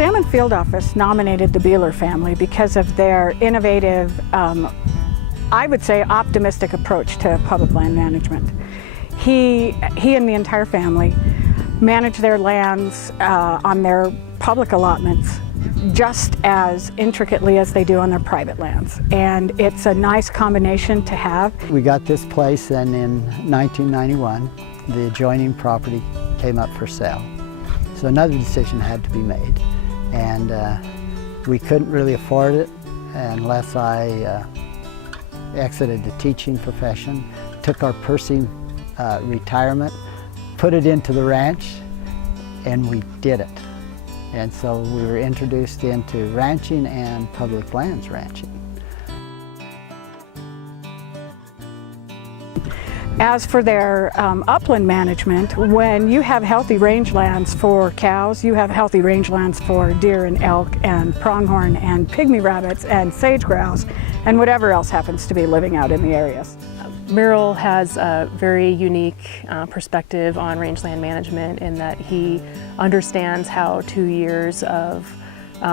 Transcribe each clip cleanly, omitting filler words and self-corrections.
Salmon Field Office nominated the Beyeler family because of their innovative, I would say optimistic approach to public land management. He and the entire family manage their lands on their public allotments just as intricately as they do on their private lands. And it's a nice combination to have. We got this place, and in 1991, the adjoining property came up for sale. So another decision had to be made. And we couldn't really afford it unless I exited the teaching profession, took our Percy retirement, put it into the ranch, and we did it. And so we were introduced into ranching and public lands ranching. As for their upland management, when you have healthy rangelands for cows, you have healthy rangelands for deer and elk and pronghorn and pygmy rabbits and sage grouse and whatever else happens to be living out in the areas. Merrill has a very unique perspective on rangeland management in that he understands how 2 years of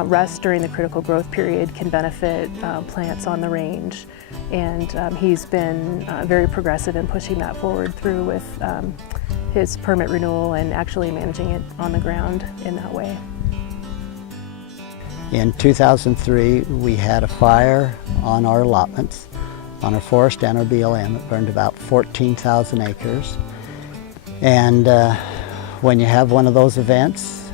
rest during the critical growth period can benefit plants on the range. And he's been very progressive in pushing that forward through with his permit renewal and actually managing it on the ground in that way. In 2003, we had a fire on our allotments, on our forest and our BLM. It burned about 14,000 acres. And when you have one of those events,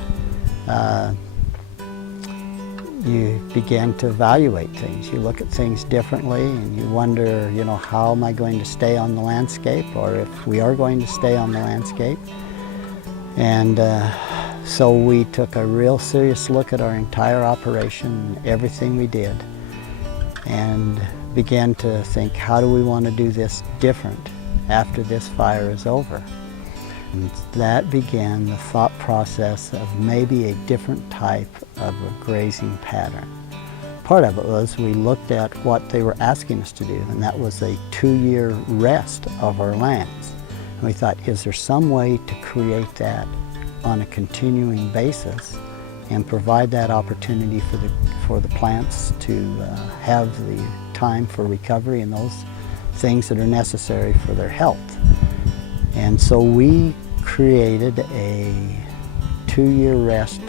you begin to evaluate things. You look at things differently and you wonder, you know, how am I going to stay on the landscape, or if we are going to stay on the landscape. And so we took a real serious look at our entire operation, everything we did, and began to think, how do we want to do this different after this fire is over? And that began the thought process of maybe a different type of a grazing pattern. Part of it was we looked at what they were asking us to do, and that was a 2-year rest of our lands. And we thought, is there some way to create that on a continuing basis and provide that opportunity for the plants to have the time for recovery and those things that are necessary for their health. And so we created a 2-year rest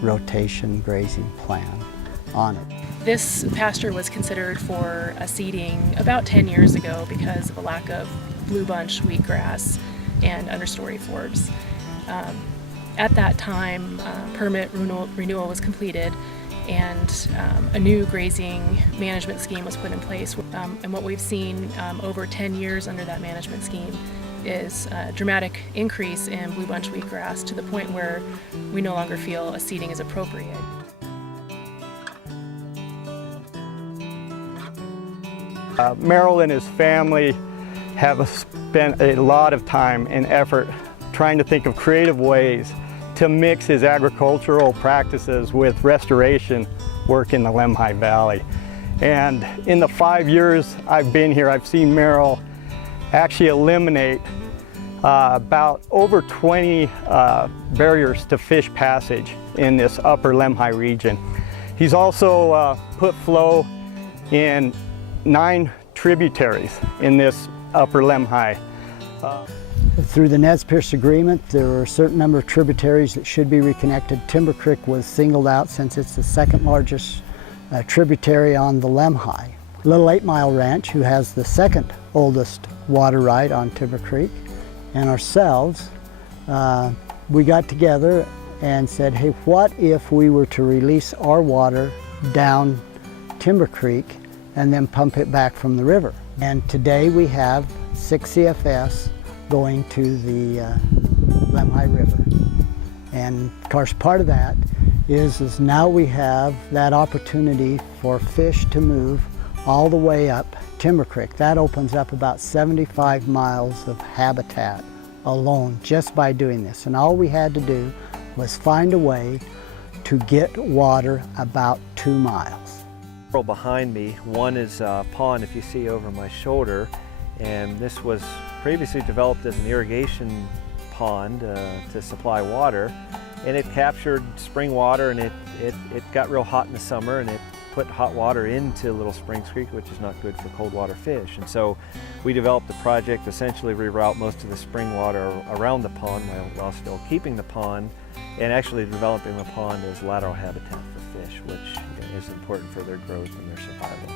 rotation grazing plan on it. This pasture was considered for a seeding about 10 years ago because of a lack of blue bunch wheatgrass and understory forbs. At that time, permit renewal was completed, and a new grazing management scheme was put in place. And what we've seen over 10 years under that management scheme is a dramatic increase in blue bunch wheatgrass to the point where we no longer feel a seeding is appropriate. Merrill and his family have spent a lot of time and effort trying to think of creative ways to mix his agricultural practices with restoration work in the Lemhi Valley. And in the 5 years I've been here, I've seen Merrill actually eliminate about over 20 barriers to fish passage in this upper Lemhi region. He's also put flow in 9 tributaries in this upper Lemhi. Through the Nez Perce agreement, there were a certain number of tributaries that should be reconnected. Timber Creek was singled out since it's the second largest tributary on the Lemhi. Little 8 Mile Ranch, who has the second oldest water right on Timber Creek, and ourselves, we got together and said, hey, what if we were to release our water down Timber Creek and then pump it back from the river? And today we have 6 CFS going to the Lemhi River. And of course part of that is now we have that opportunity for fish to move all the way up Timber Creek. That opens up about 75 miles of habitat alone just by doing this. And all we had to do was find a way to get water about 2 miles. Behind me, one is a pond, if you see over my shoulder, and this was previously developed as an irrigation pond to supply water. and it captured spring water, and it got real hot in the summer, and it put hot water into Little Springs Creek, which is not good for cold water fish. And so we developed a project to essentially reroute most of the spring water around the pond while still keeping the pond, and actually developing the pond as lateral habitat for fish, which is important for their growth and their survival.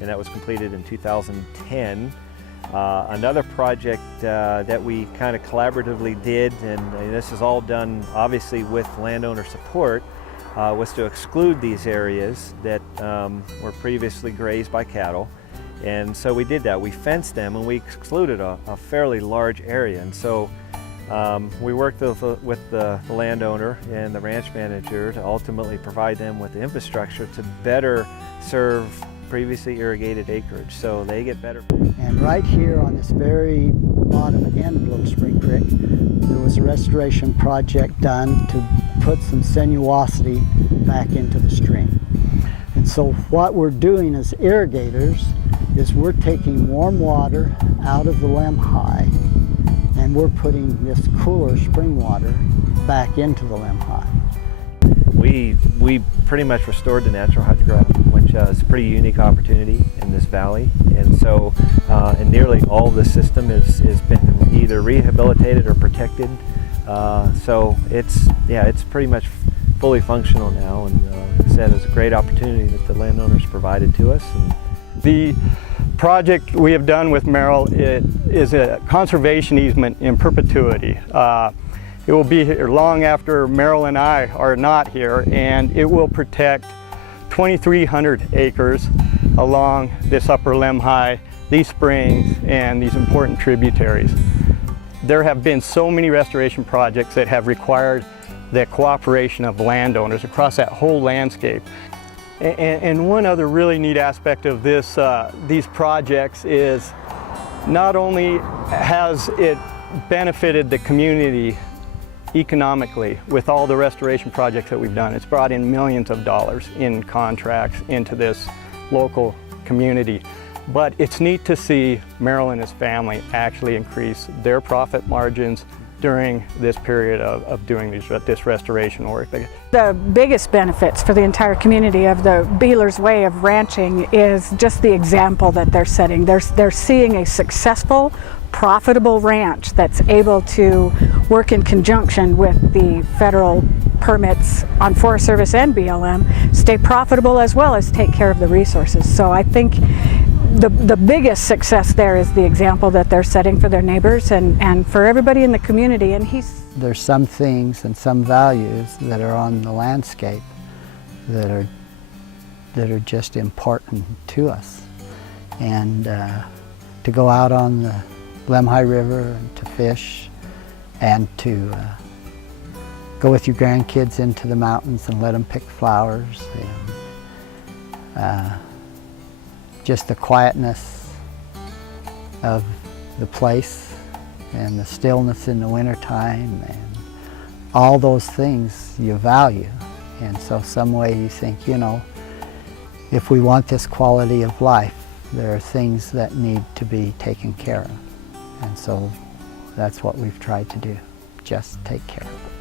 And that was completed in 2010. Another project that we kind of collaboratively did, and this is all done obviously with landowner support, was to exclude these areas that were previously grazed by cattle. And so we did that. We fenced them and we excluded a fairly large area. And so we worked with the landowner and the ranch manager to ultimately provide them with the infrastructure to better serve previously irrigated acreage, so they get better. And right here on this very bottom end of Little Spring Creek, there was a restoration project done to put some sinuosity back into the stream. And so what we're doing as irrigators is we're taking warm water out of the lemhi, and we're putting this cooler spring water back into the lemhi. We pretty much restored the natural hydrograph, which is a pretty unique opportunity in this valley. And so and nearly all of the system has been either rehabilitated or protected. So it's pretty much fully functional now, and like I said, it's a great opportunity that the landowners provided to us. And the project we have done with Merrill is a conservation easement in perpetuity. It will be here long after Merrill and I are not here, and it will protect 2,300 acres along this upper lemhi, these springs, and these important tributaries. There have been so many restoration projects that have required the cooperation of landowners across that whole landscape. And one other really neat aspect of these projects is not only has it benefited the community economically with all the restoration projects that we've done, it's brought in millions of dollars in contracts into this local community. But it's neat to see Merrill and his family actually increase their profit margins during this period of doing this restoration work. The biggest benefits for the entire community of the Beyeler's way of ranching is just the example that they're setting. They're seeing a successful, profitable ranch that's able to work in conjunction with the federal permits on Forest Service and BLM, stay profitable as well as take care of the resources. So I think the biggest success there is the example that they're setting for their neighbors and for everybody in the community. And there's some things and some values that are on the landscape that are just important to us. And to go out on the Lemhi River and to fish, and to go with your grandkids into the mountains and let them pick flowers, and just the quietness of the place and the stillness in the wintertime, and all those things you value. And so some way you think, you know, if we want this quality of life, there are things that need to be taken care of. And so that's what we've tried to do, just take care of it.